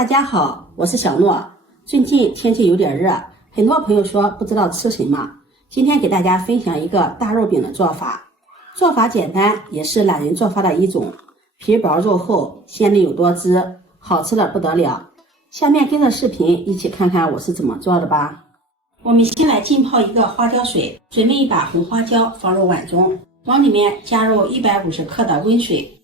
大家好，我是小諾。最近天氣有點熱，很多朋友說不知道吃什麼。今天給大家分享一個大肉餅的做法。做法簡單，也是懶人做法的一種。皮薄肉厚，鮮嫩有多汁，好吃的不得了。下面跟着视頻一起看看我是怎麼做的吧。我們先来浸泡一個花椒水，準備一把紅花椒放入碗中，往裡面加入150克的溫水，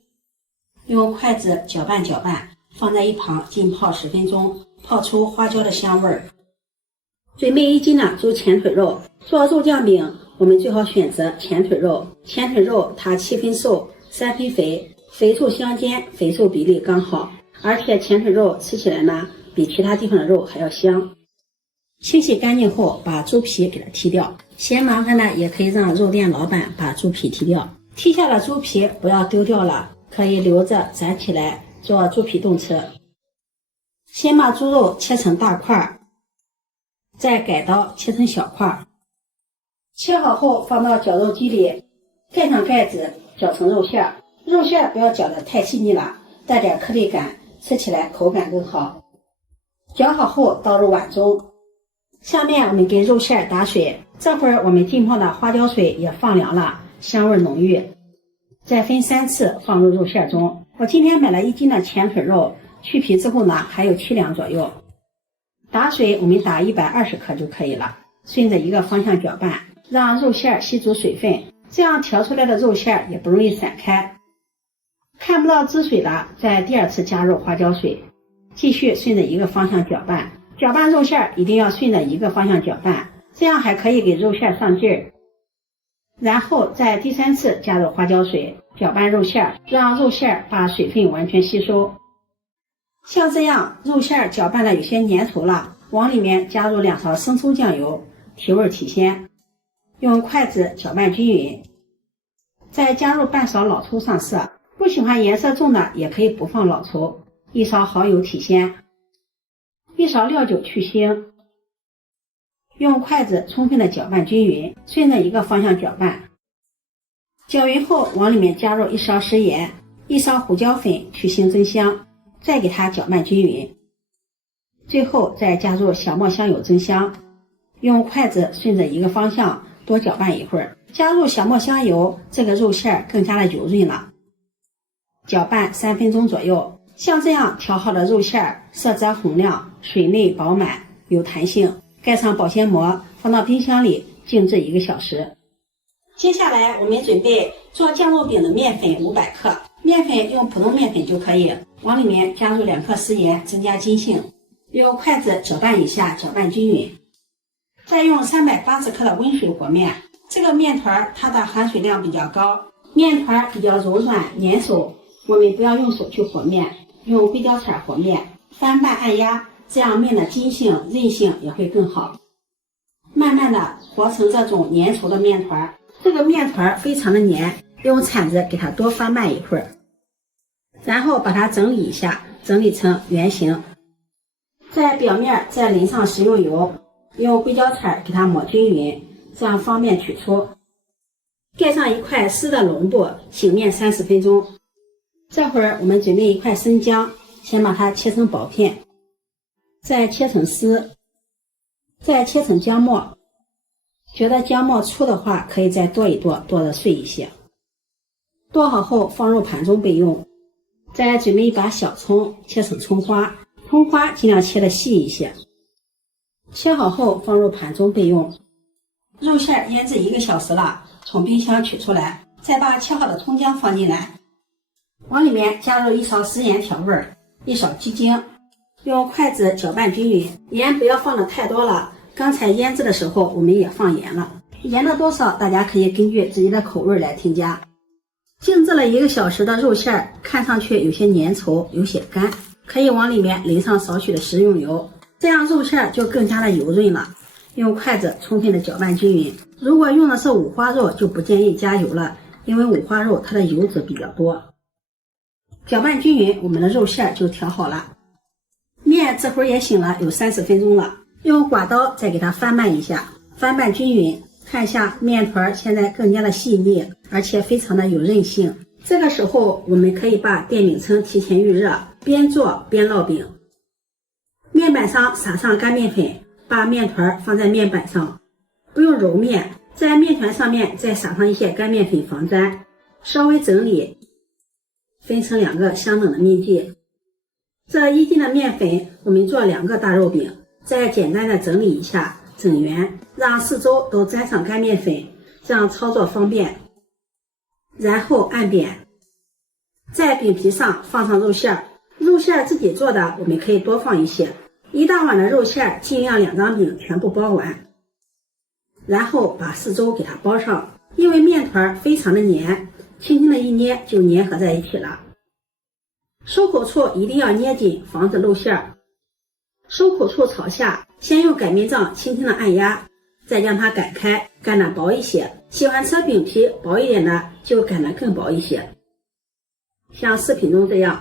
用筷子攪拌攪拌，放在一旁浸泡10分鐘，泡出花椒的香味儿。準備1斤的豬前腿肉，做肉醬餅，我們最好選擇前腿肉。前腿肉它7分瘦3分肥，肥瘦相间，肥瘦比例刚好，而且前腿肉吃起来呢，比其他地方的肉還要香。清洗干淨後，把豬皮給它剔掉。嫌麻煩的也可以讓肉店老板把豬皮剔掉。剔下的豬皮不要丟掉了，可以留着攒起來做豬皮凍吃。先把豬肉切成大塊，再改刀切成小塊。切好後放到绞肉機裡，蓋上蓋子，绞成肉馅。肉馅不要绞得太細膩了，带點顆粒感，吃起來口感更好。绞好後倒入碗中。下面我們給肉馅打水，這會兒我們浸泡的花椒水也放涼了，香味濃郁。再分3次放入肉馅中。我今天買了1斤的前腿肉，去皮之後呢，還有7兩左右。打水我們打120克就可以了，順着一個方向攪拌，讓肉馅吸足水分，這樣調出来的肉馅也不容易散開。看不到汁水了，再第2次加入花椒水，繼續順着一個方向攪拌。攪拌肉馅一定要順着一個方向攪拌，這樣還可以給肉馅上勁兒。然後在第3次加入花椒水，攪拌肉馅，讓肉馅把水分完全吸收。像這樣肉馅攪拌的有些粘稠了，往裡面加入2勺生抽醬油，提味提鮮。用筷子攪拌均勻，再加入半勺老抽上色，不喜歡顏色重的也可以不放老抽。1勺蚝油提鮮，1勺料酒去腥。用筷子充分的搅拌均勻，順着一個方向攪拌。攪勻後往裡面加入1勺食鹽，1勺胡椒粉去腥增香，再給它攪拌均勻。最後再加入小磨香油增香，用筷子順着一個方向多攪拌一會兒。加入小磨香油，這個肉馅更加的油潤了。攪拌3分鐘左右，像這樣調好的肉馅，色澤紅亮，水內飽滿，有彈性。蓋上保鮮膜，放到冰箱裡靜置1個小時。接下來我們準備做醬肉餅的麵粉500克，麵粉用普通麵粉就可以，往裡面加入2克食鹽，增加筋性。用筷子攪拌一下，攪拌均勻。再用380克的溫水和面。這個麵團它的含水量比較高，麵團比較柔軟粘手，我們不要用手去和面，用硅胶铲和面，翻拌按壓，這樣面的筋性韌性也會更好。慢慢的和成這種粘稠的面團，這個面團非常的粘，用鏟子給它多翻拌一會兒，然後把它整理一下，整理成圓形。在表面再淋上食用油，用硅胶铲給它抹均匀，這樣方便取出。蓋上一塊濕的籠布，醒面30分鐘。這會兒我們準備一塊生薑，先把它切成薄片，再切成絲，再切成薑末。覺得薑末粗的話，可以再剁一剁，剁得碎一些。剁好後放入盤中備用。再準備一把小蔥，切成蔥花，蔥花盡量切得細一些。切好後放入盤中備用。肉馅醃制1個小時了，從冰箱取出來，再把切好的蔥薑放進來，往裡面加入1勺食鹽調味，1勺雞精，用筷子攪拌均勻。鹽不要放的太多了，剛才醃制的時候我们也放鹽了，鹽的多少大家可以根据自己的口味來添加。靜置了1個小時的肉馅看上去有些粘稠，有些乾，可以往裡面淋上少許的食用油，這樣肉馅就更加的油潤了。用筷子充分的攪拌均勻。如果用的是五花肉，就不建議加油了，因為五花肉它的油脂比較多。搅拌均勻，我們的肉馅就調好了。面這會兒也醒了，有30分鐘了。用刮刀再給它翻拌一下，翻拌均勻。看一下面团现在更加的细腻，而且非常的有韧性。這個時候我們可以把電餅铛提前預熱，邊做邊烙餅。面板上撒上乾面粉，把面团放在面板上，不用揉面，在面团上面再撒上一些干面粉防粘，稍微整理，分成2个相等的面剂。這1斤的面粉我們做2個大肉餅，再簡單的整理一下，整圓，讓四周都沾上乾面粉，這樣操作方便。然後按扁，在餅皮上放上肉餡，肉餡自己做的我們可以多放一些，1大碗的肉餡盡量2張餅全部包完，然後把四周給它包上，因為面團非常的黏，輕輕的一捏就粘合在一起了。收口處一定要捏緊，防止露餡兒。收口處朝下，先用擀面杖輕輕的按壓，再將它擀開，擀得薄一些。喜歡吃餅皮薄一點的，就擀得更薄一些。像視頻中這樣。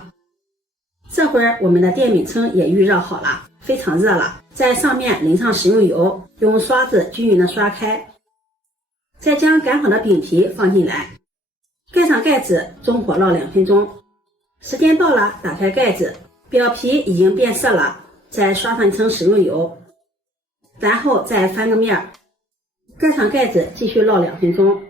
這會兒我們的電餅铛也預熱好了，非常熱了，在上面淋上食用油，用刷子均勻的刷開，再將擀好的餅皮放進來，蓋上蓋子，中火烙2分鐘。時間到了，打開蓋子，表皮已經變色了，再刷上一層食用油，然後再翻個面，蓋上蓋子，繼續烙2分鐘。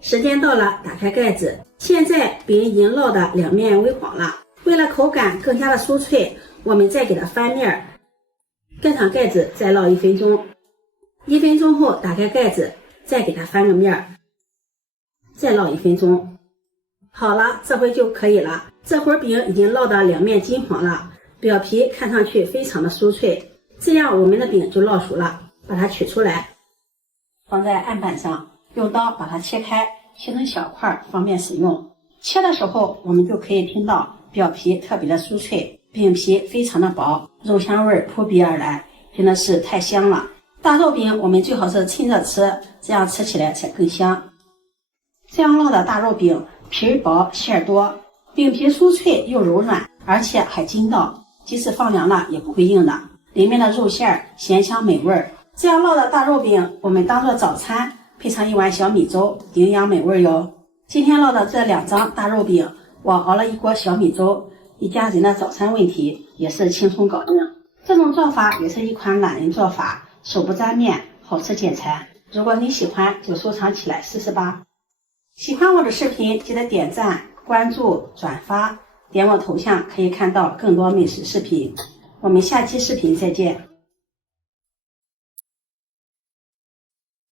時間到了，打開蓋子，現在餅已經烙的兩面微黃了，為了口感更加的酥脆，我們再給它翻面，蓋上蓋子，再烙1分鐘。1分鐘後打開蓋子，再給它翻個面，再烙1分鐘。好了，這回就可以了。這會兒餅已經烙到兩面金黃了，表皮看上去非常的酥脆，這樣我們的餅就烙熟了。把它取出來，放在案板上，用刀把它切開，切成小塊，方便使用。切的時候我們就可以聽到表皮特別的酥脆，餅皮非常的薄，肉香味撲鼻而來，真的是太香了。大肉餅我們最好是趁熱吃，這樣吃起來才更香。這樣烙的大肉餅皮薄餡多，餅皮酥脆又柔軟，而且還筋道，即使放涼了也不會硬的。裡面的肉餡鹹香美味。這樣烙的大肉餅我們當做早餐，配上一碗小米粥，營養美味喲。今天烙的這2張大肉餅，我熬了1鍋小米粥，一家人的早餐問題也是輕鬆搞定。這種做法也是一款懶人做法，手不沾面，好吃簡餐。如果你喜歡，就收藏起來試試吧。喜歡我的視頻，記得點讚、關注、轉發，點我頭像可以看到更多美食視頻。我們下期視頻再見。